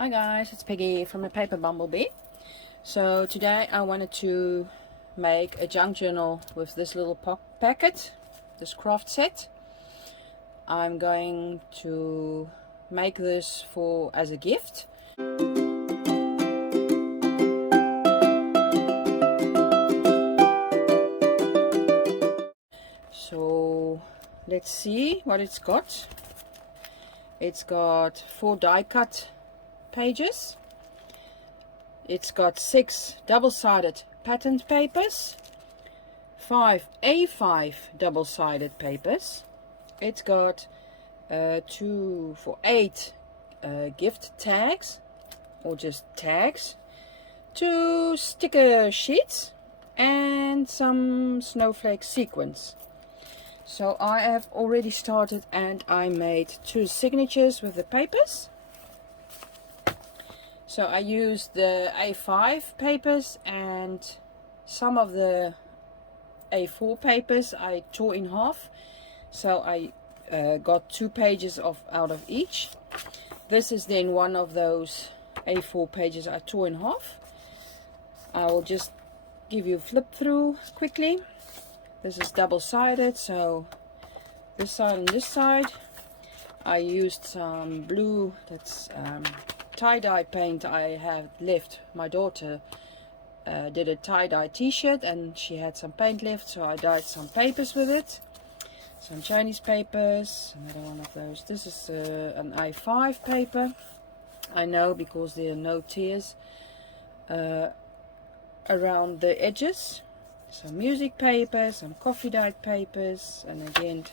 Hi guys, it's Peggy from the Paper Bumblebee. So today I wanted to make a junk journal with this little packet, this craft set. I'm going to make this as a gift. So let's see what it's got. It's got 4 die cut pages. It's got 6 double-sided patterned papers, 5 A5 double-sided papers. It's got 8 gift tags, or just tags, 2 sticker sheets, and some snowflake sequins. So I have already started and I made 2 signatures with the papers. So I used the A5 papers and some of the A4 papers I tore in half. So I got 2 pages out of each. This is then one of those A4 pages I tore in half. I will just give you a flip through quickly. This is double-sided, so this side and this side. I used some blue, that's tie-dye paint I have left. My daughter did a tie-dye t-shirt and she had some paint left, so I dyed some papers with it. Some Chinese papers, another one of those. This is an A5 paper. I know because there are no tears around the edges. Some music paper, some coffee dyed papers, and again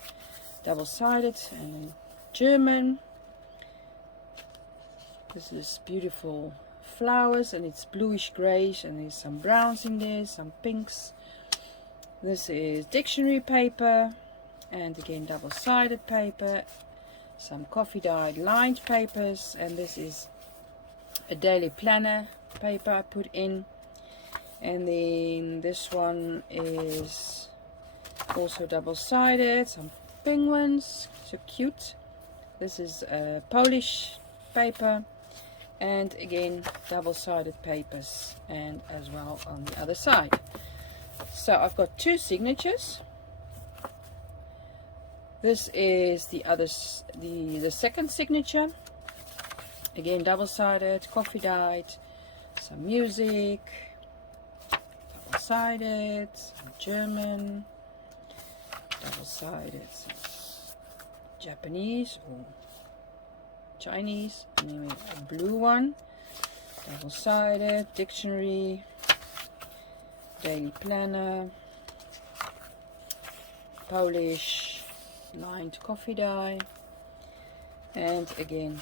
double-sided, and then German. This is beautiful flowers, and it's bluish grayish, and there's some browns in there, some pinks. This is dictionary paper, and again double-sided paper, some coffee dyed lined papers, and this is a daily planner paper I put in. And then this one is also double-sided, some penguins, so cute. This is Polish paper, and again double-sided papers, and as well on the other side. So I've got 2 signatures. This is the second signature, again double-sided, coffee dyed, some music, double-sided, some German, double-sided, Japanese or Chinese, and then we have a blue one, double-sided, dictionary, daily planner, Polish, lined coffee dye, and again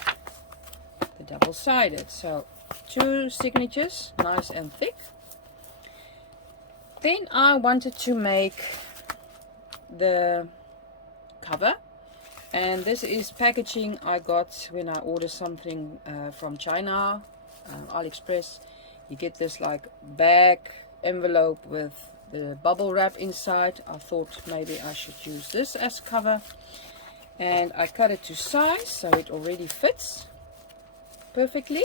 the double-sided. So 2 signatures, nice and thick. Then I wanted to make the cover, and this is packaging I got when I ordered something from China, AliExpress. You get this like bag envelope with the bubble wrap inside. I thought maybe I should use this as cover, and I cut it to size so it already fits perfectly.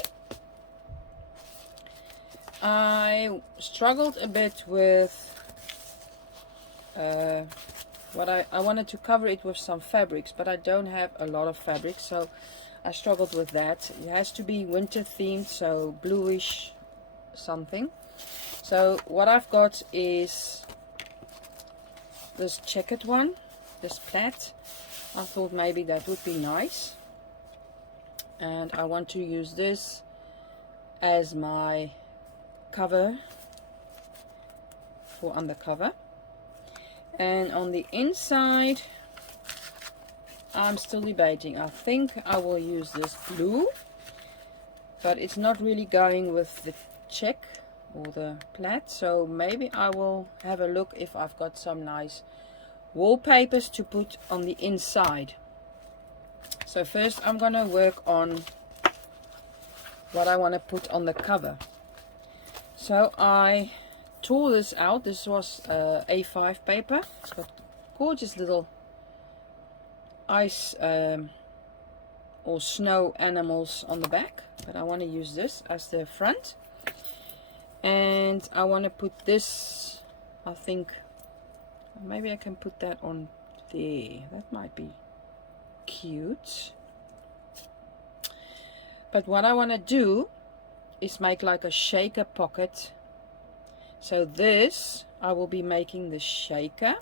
I struggled a bit with what I wanted to cover it with some fabrics, but I don't have a lot of fabric, so I struggled with that. It has to be winter themed, so bluish something. So what I've got is this checkered one, this plaid. I thought maybe that would be nice, and I want to use this as my cover for undercover. And on the inside I'm still debating. I think I will use this blue, but it's not really going with the check or the plaid, so maybe I will have a look if I've got some nice wallpapers to put on the inside. So first I'm gonna work on what I want to put on the cover. So I tore this out. This was A5 paper. It's got gorgeous little ice or snow animals on the back, but I want to use this as the front. And I want to put this, I think maybe I can put that on there. That might be cute. But what I want to do is make like a shaker pocket. So this, I will be making the shaker,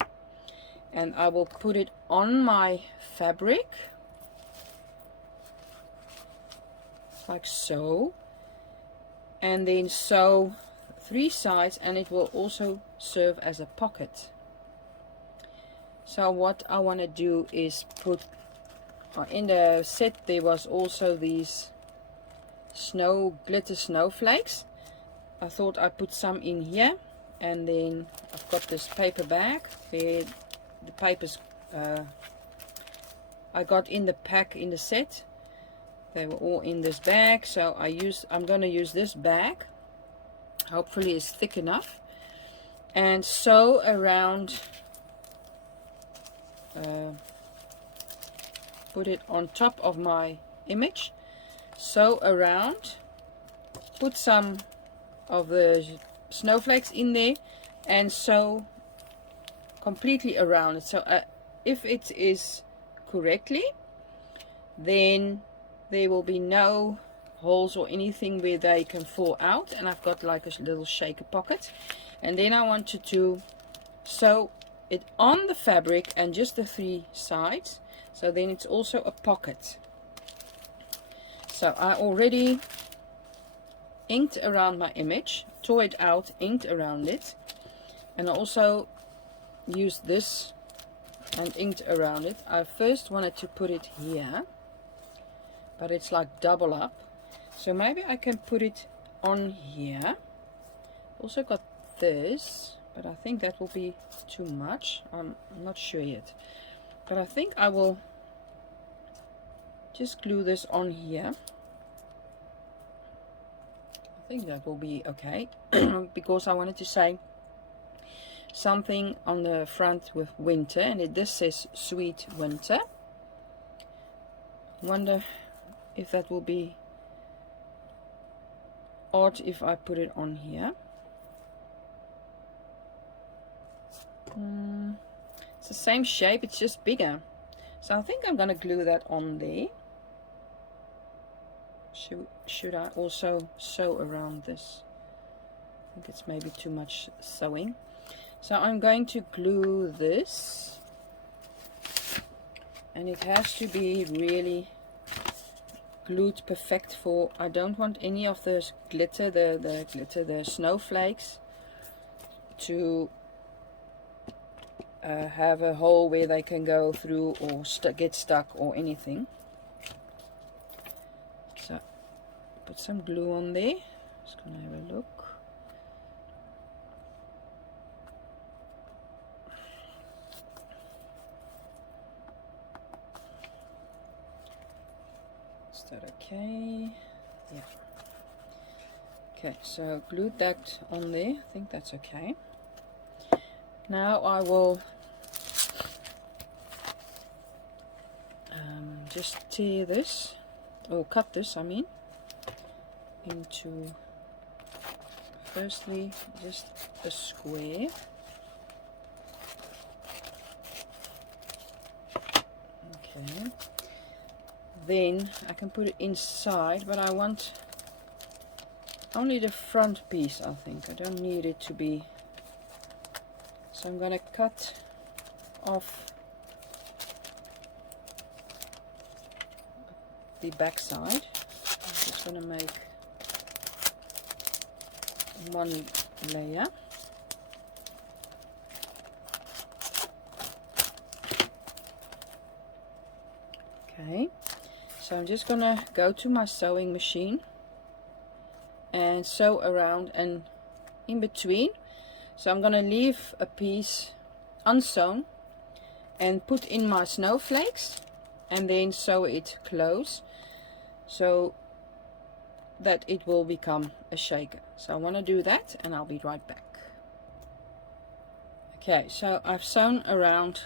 and I will put it on my fabric like so, and then sew 3 sides, and it will also serve as a pocket. So what I want to do is put in the set, there was also these glitter snowflakes. I thought I put some in here, and then I've got this paper bag where the papers I got in the pack in the set. They were all in this bag, so I'm going to use this bag. Hopefully it's thick enough, and sew around, put it on top of my image, sew around, put some of the snowflakes in there, and sew completely around it. So if it is correctly, then there will be no holes or anything where they can fall out, and I've got like a little shaker pocket. And then I wanted to sew it on the fabric and just the 3 sides, so then it's also a pocket. So I already inked around my image, tore it out, inked around it, and I also used this and inked around it. I first wanted to put it here, but it's like double up, so maybe I can put it on here. Also got this, but I think that will be too much. I'm not sure yet, but I think I will just glue this on here. I think that will be okay. Because I wanted to say something on the front with winter, and this says sweet winter. Wonder if that will be odd if I put it on here. It's the same shape, it's just bigger. So I think I'm gonna glue that on there. Should I also sew around this? I think it's maybe too much sewing. So I'm going to glue this, and it has to be really glued perfect, for I don't want any of the glitter, the snowflakes to have a hole where they can go through or get stuck or anything. So put some glue on there. Just gonna have a look. Is that okay? Yeah. Okay, so glued that on there. I think that's okay. Now I will just tear this, or cut this, I mean, into firstly just a square. Okay. Then I can put it inside, but I want only the front piece, I think. I don't need it to be. So I'm going to cut off the back side. I'm just going to make one layer. Okay, so I'm just going to go to my sewing machine and sew around and in between. So I'm going to leave a piece unsewn and put in my snowflakes and then sew it close so that it will become a shaker. So I want to do that, and I'll be right back. Okay, so I've sewn around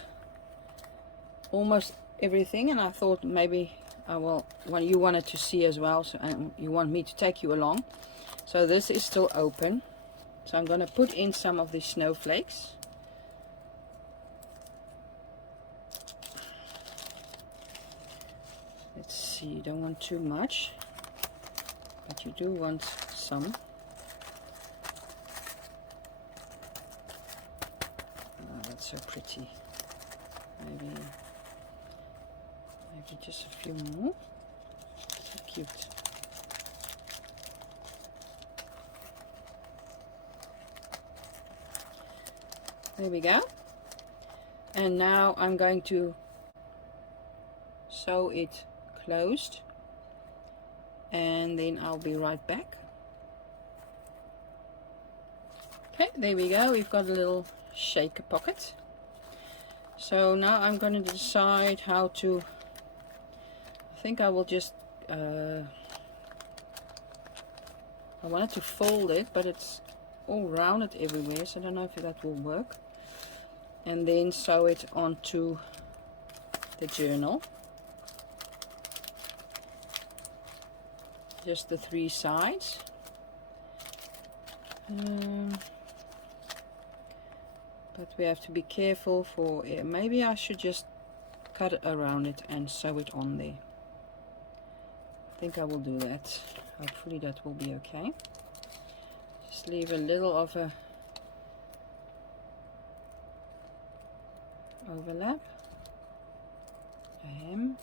almost everything, and I thought maybe you wanted to see as well, so, and you want me to take you along. So this is still open, so I'm going to put in some of these snowflakes. Let's see, you don't want too much, but you do want some. Oh, that's so pretty. Maybe just a few more. So cute. There we go. And now I'm going to sew it closed, and then I'll be right back. Okay, there we go. We've got a little shaker pocket. So now I'm going to decide how to, I think I will just I wanted to fold it, but it's all rounded everywhere, so I don't know if that will work. And then sew it onto the journal. Just the 3 sides. But we have to be careful for it. Maybe I should just cut around it and sew it on there. I think I will do that. Hopefully that will be okay. Just leave a little of a overlap. A hem.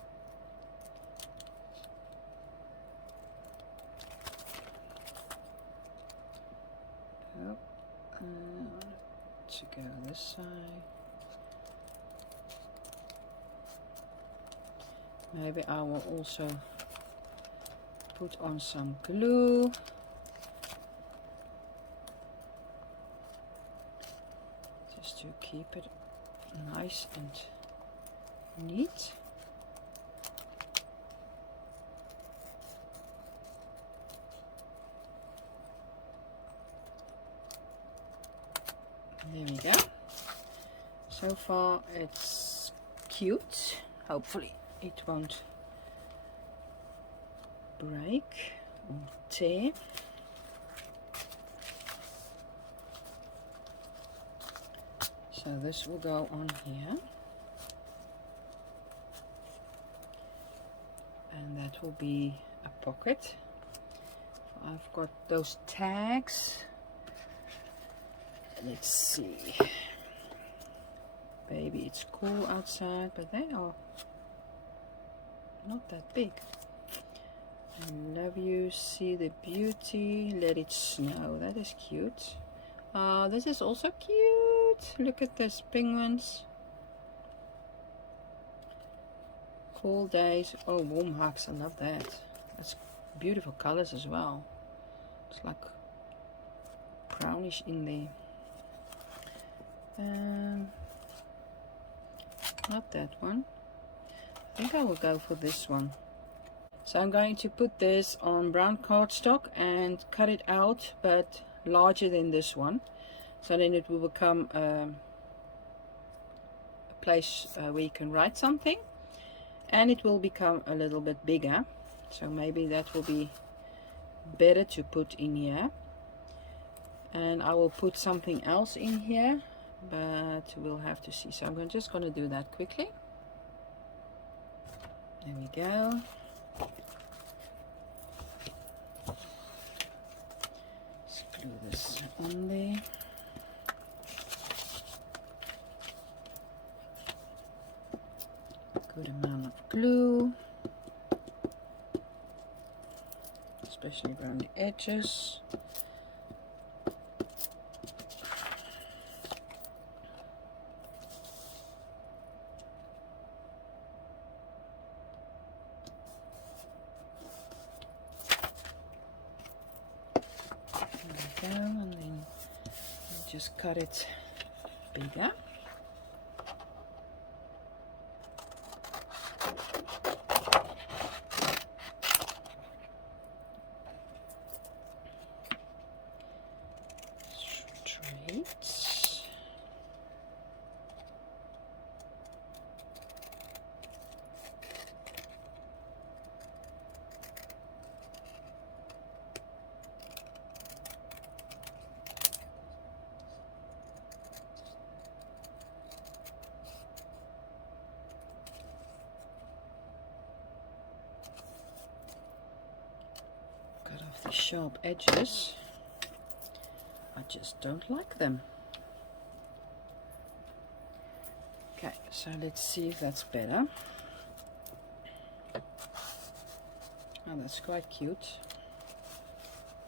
Oh, to go this side. Maybe I will also put on some glue. Just to keep it nice and neat. There we go. So far it's cute. Hopefully it won't break or tear. So this will go on here. And that will be a pocket. I've got those tags. Let's see. Baby, it's cool outside, but they are not that big. I love you, see the beauty, let it snow. That is cute. This is also cute. Look at those penguins. Cold days. Oh, warm hugs. I love that. That's beautiful colors as well. It's like brownish in there. Not that one. I think I will go for this one. So I'm going to put this on brown cardstock and cut it out, but larger than this one. So then it will become a place where you can write something, and it will become a little bit bigger. So maybe that will be better to put in here. And I will put something else in here, but we'll have to see. So I'm just going to do that quickly. There we go. Let's glue this on there. Good amount of glue, especially around the edges. And then we'll just cut it bigger. Straight. sharp edges. I just don't like them. Okay, so let's see if that's better. Oh, that's quite cute.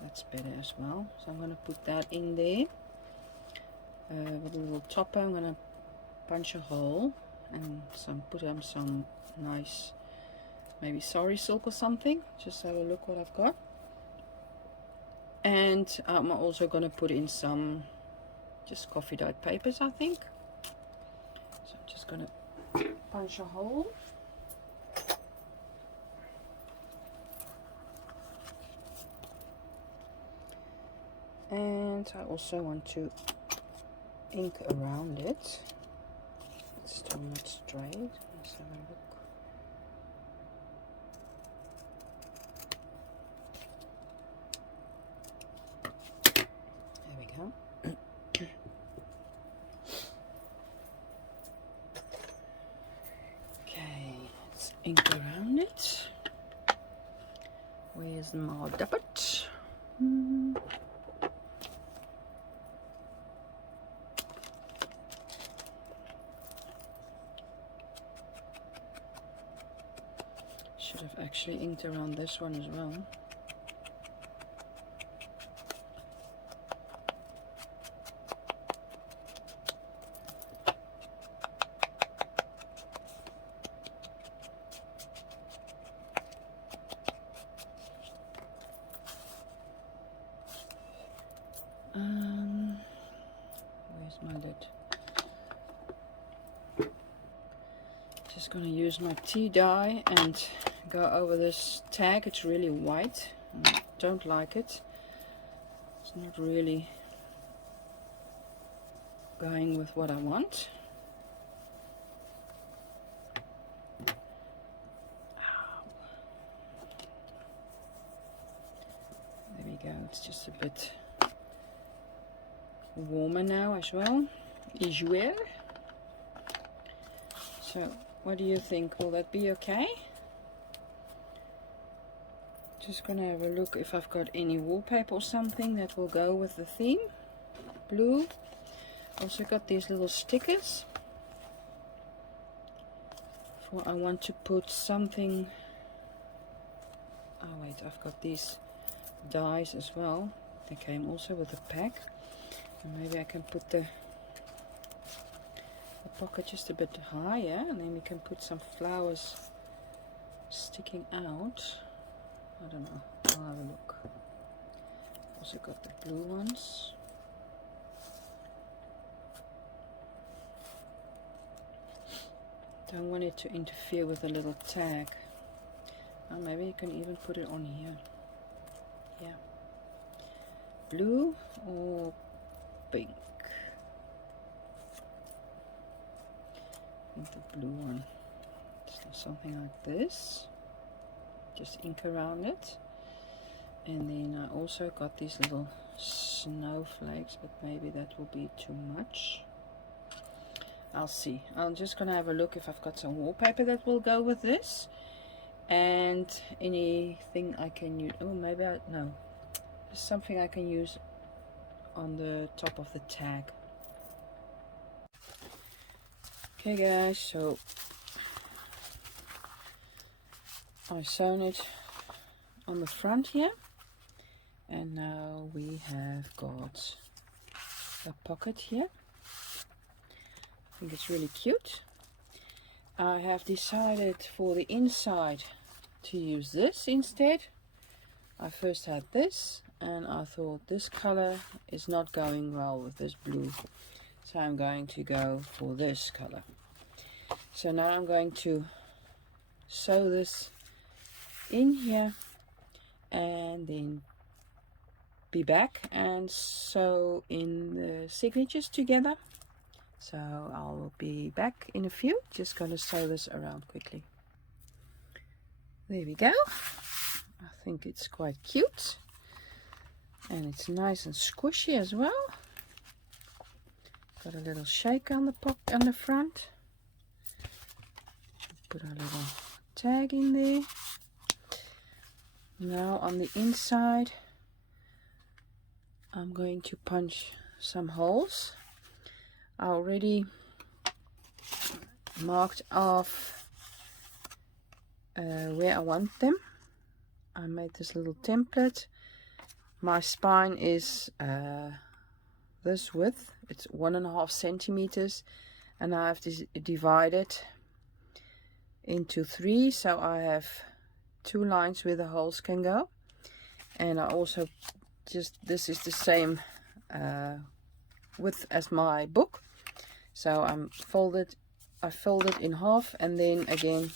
That's better as well. So I'm going to put that in there. With a little topper, I'm going to punch a hole and put on some nice, maybe sari silk or something. Just have a look what I've got. And I'm also going to put in some just coffee dyed papers, I think. So I'm just going to punch a hole. And I also want to ink around it. It's still not straight. Let's have a look. There we go. Okay, let's ink around it. Where's my duppet? Should have actually inked around this one as well. Where's my lid? Just gonna use my tea dye and go over this tag. It's really white. I don't like it. It's not really going with what I want. There we go. It's just a bit warmer now as well. So what do you think? Will that be okay? Just gonna have a look if I've got any wallpaper or something that will go with the theme. Blue. Also got these little stickers. For I want to put something. Oh wait, I've got these dies as well. They came also with a pack. And maybe I can put the pocket just a bit higher, and then we can put some flowers sticking out. I don't know. I'll have a look. Also got the blue ones. Don't want it to interfere with the little tag. Oh, maybe you can even put it on here. Yeah. Blue or pink? I think the blue one. Just something like this. Just ink around it. And then I also got these little snowflakes, but maybe that will be too much. I'll see. I'm just gonna have a look if I've got some wallpaper that will go with this, and anything I can use. Oh, maybe no. There's something I can use on the top of the tag. Okay guys, so I sewn it on the front here, and now we have got a pocket here. I think it's really cute. I have decided for the inside to use this instead. I first had this and I thought this color is not going well with this blue, so I'm going to go for this color. So now I'm going to sew this in here and then be back and sew in the signatures together. So I'll be back in a few. Just gonna sew this around quickly. There we go. I think it's quite cute, and it's nice and squishy as well. Got a little shake on the front. Put our little tag in there. Now on the inside I'm going to punch some holes. I already marked off where I want them. I made this little template. My spine is this width. It's 1.5 centimeters, and I have to divide it into 3, so I have 2 lines where the holes can go. And I also this is the same width as my book, so I fold it in half, and then again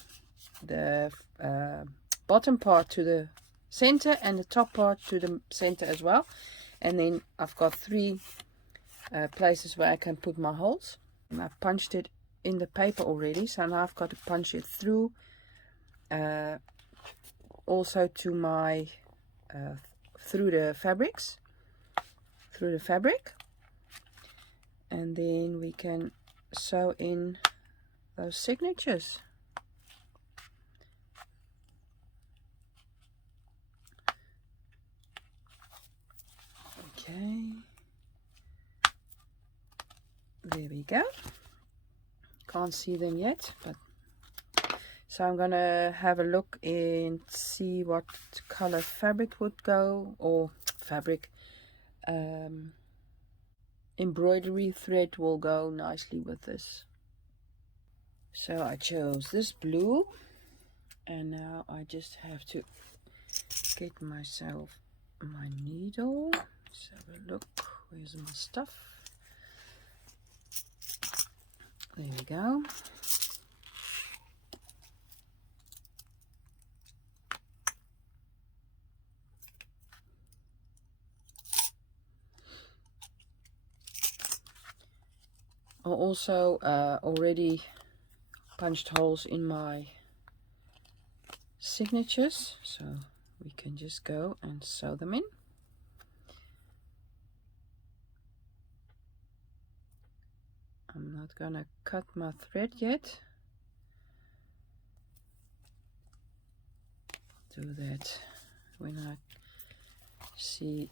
the bottom part to the center and the top part to the center as well. And then I've got 3 places where I can put my holes, and I punched it in the paper already, so now I've got to punch it through also to my through the fabric, and then we can sew in those signatures. Okay, there we go. Can't see them yet, but so I'm gonna have a look and see what color fabric would go, or fabric embroidery thread will go nicely with this. So I chose this blue, and now I just have to get myself my needle. Let's have a look. Where's my stuff? There we go. I also already punched holes in my signatures, so we can just go and sew them in. I'm not gonna cut my thread yet. Do that when I see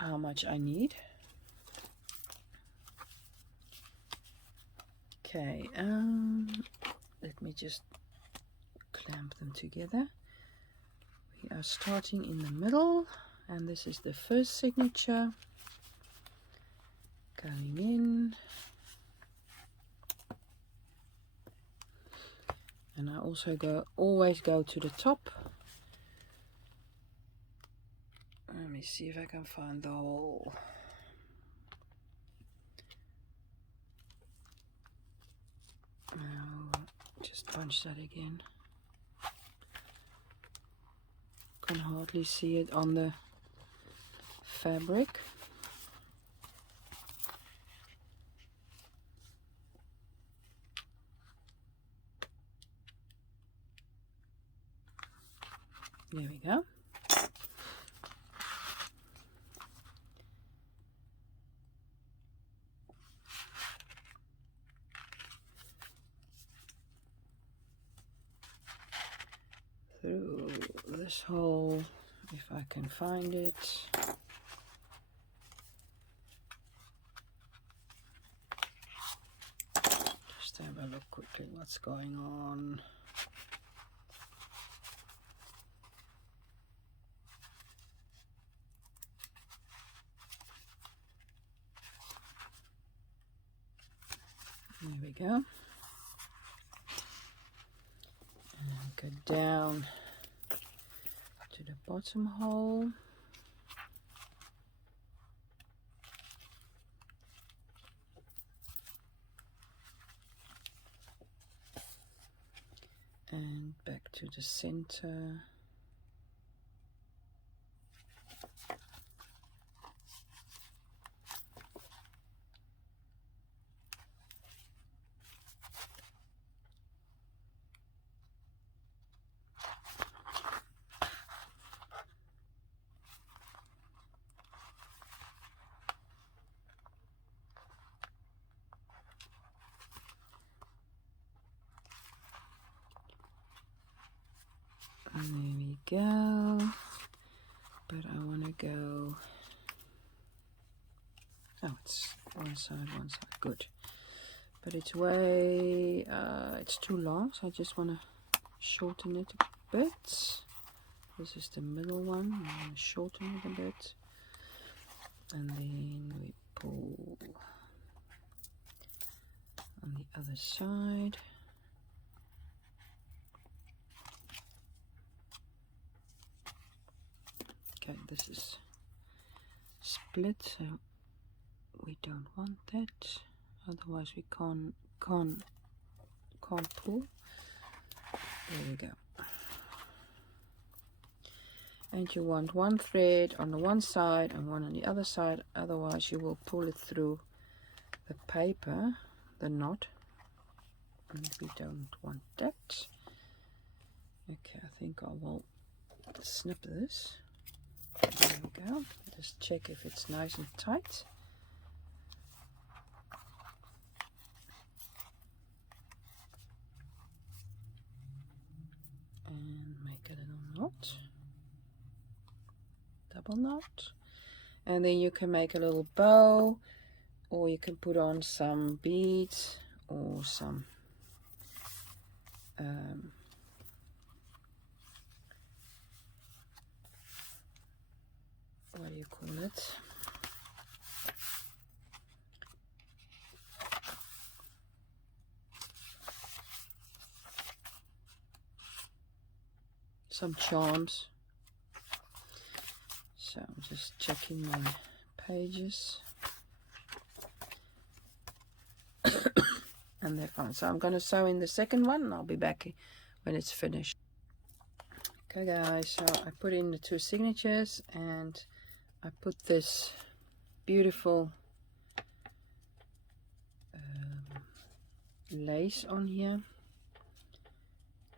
how much I need. Okay, let me just clamp them together. We are starting in the middle, and this is the first signature going in. And I also always go to the top. Let me see if I can find the hole. Now, just punch that again. Can hardly see it on the fabric. There we go. Through this hole, if I can find it. Just have a look quickly what's going on. There we go. And go down to the bottom hole. And back to the center. And there we go. But I want to go it's one side, good. But it's way, it's too long, so I just want to shorten it a bit. This is the middle one. I'm going to shorten it a bit. And then we pull on the other side. Okay, this is split, so we don't want that. Otherwise we can't pull. There we go. And you want one thread on the one side and one on the other side, otherwise you will pull it through the paper, the knot, and we don't want that. Okay, I think I will snip this. There we go. Just check if it's nice and tight. And make a little knot. Double knot. And then you can make a little bow, or you can put on some beads or some what do you call it? Some charms. So I'm just checking my pages. And they're fine. So I'm going to sew in the second one and I'll be back when it's finished. Okay guys, so I put in the 2 signatures and I put this beautiful lace on here.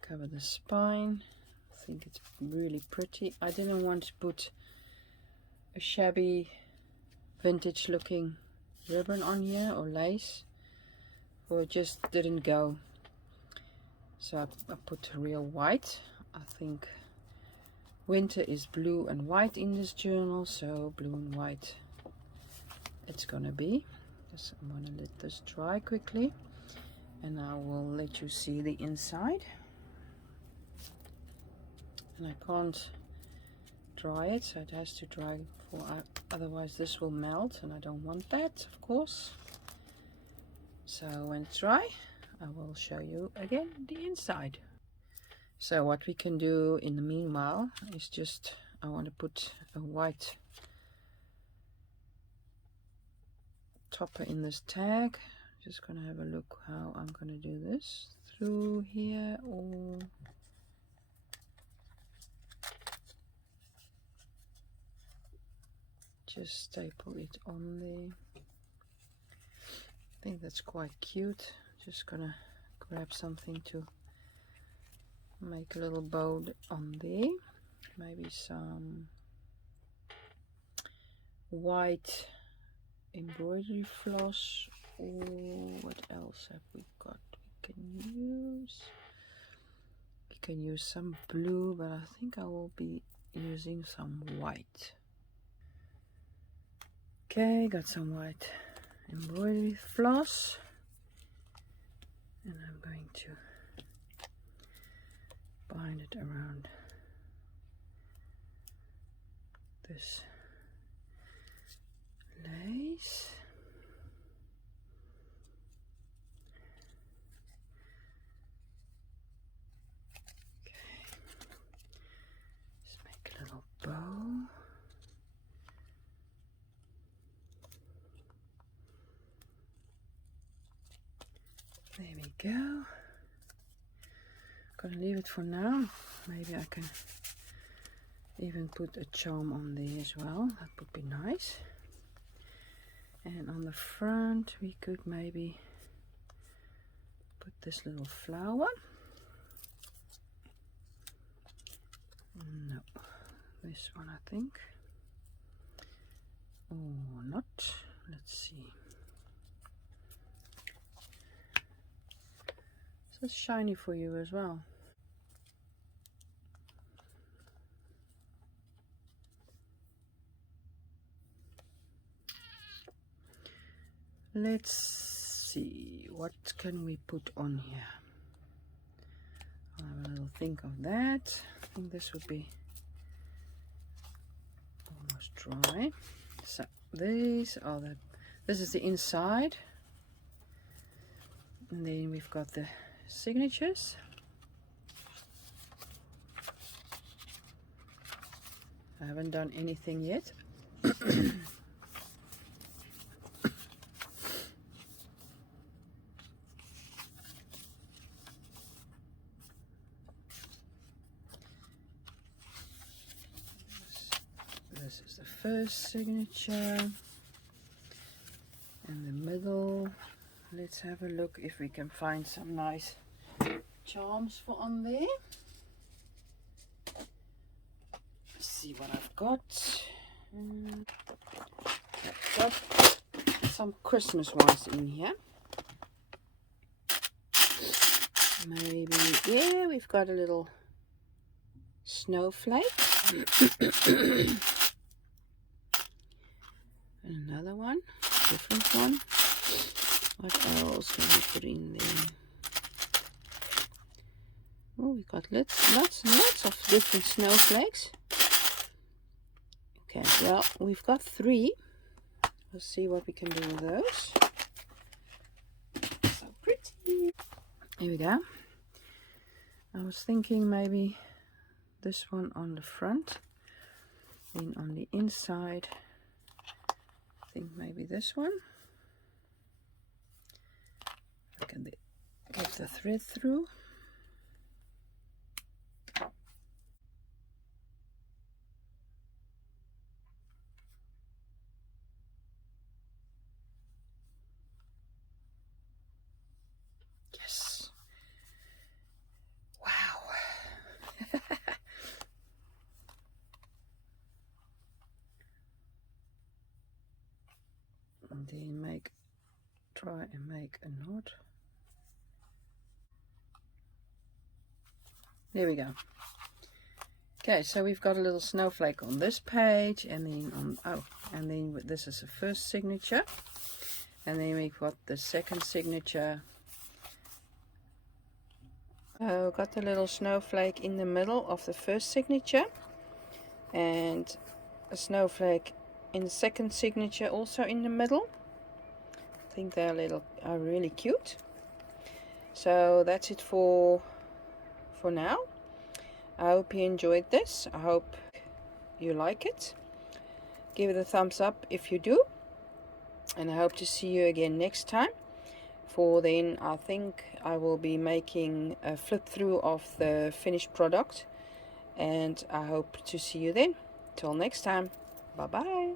Cover the spine. I think it's really pretty. I didn't want to put a shabby vintage looking ribbon on here or lace, or it just didn't go. So I put real white. I think winter is blue and white in this journal, so blue and white it's gonna be. Just I'm gonna let this dry quickly and I will let you see the inside. And I can't dry it, so it has to dry otherwise this will melt, and I don't want that, of course. So when it's dry I will show you again the inside. So what we can do in the meanwhile is just, I want to put a white topper in this tag. Just gonna have a look how I'm gonna do this, through here or just staple it on there. I think that's quite cute. Just gonna grab something to make a little bow on there. Maybe some white embroidery floss, or what else have we got we can use? We can use some blue, but I think I will be using some white. Okay, got some white embroidery floss, and I'm going to bind it around this lace. Okay, just make a little bow. There we go. Gonna leave it for now. Maybe I can even put a charm on there as well. That would be nice. And on the front we could maybe put this little flower. No, this one I think. Or not. Let's see. So it's shiny for you as well. Let's see, what can we put on here? I'll have a little think of that. I think this would be almost dry. So these are this is the inside, and then we've got the signatures. I haven't done anything yet. This is the first signature, and the middle. Let's have a look if we can find some nice charms for on there. Let's see what I've got. I've got some Christmas ones in here. Maybe, yeah, we've got a little snowflake. Another one, different one. What else can we put in there? Oh, we got lots of different snowflakes. Okay, well, we've got 3. Let's see what we can do with those. So pretty. Here we go. I was thinking maybe this one on the front, then on the inside, I think maybe this one. I can get the thread through. Yes. Wow. And then try and make a knot. There we go. Okay, so we've got a little snowflake on this page, and then this is the first signature, and then we've got the second signature. We've got the little snowflake in the middle of the first signature, and a snowflake in the second signature also in the middle. I think they're really cute. So that's it for now. I hope you enjoyed this. I hope you like it. Give it a thumbs up if you do, and I hope to see you again next time. For then, I think I will be making a flip through of the finished product, and I hope to see you then. Till next time, bye bye.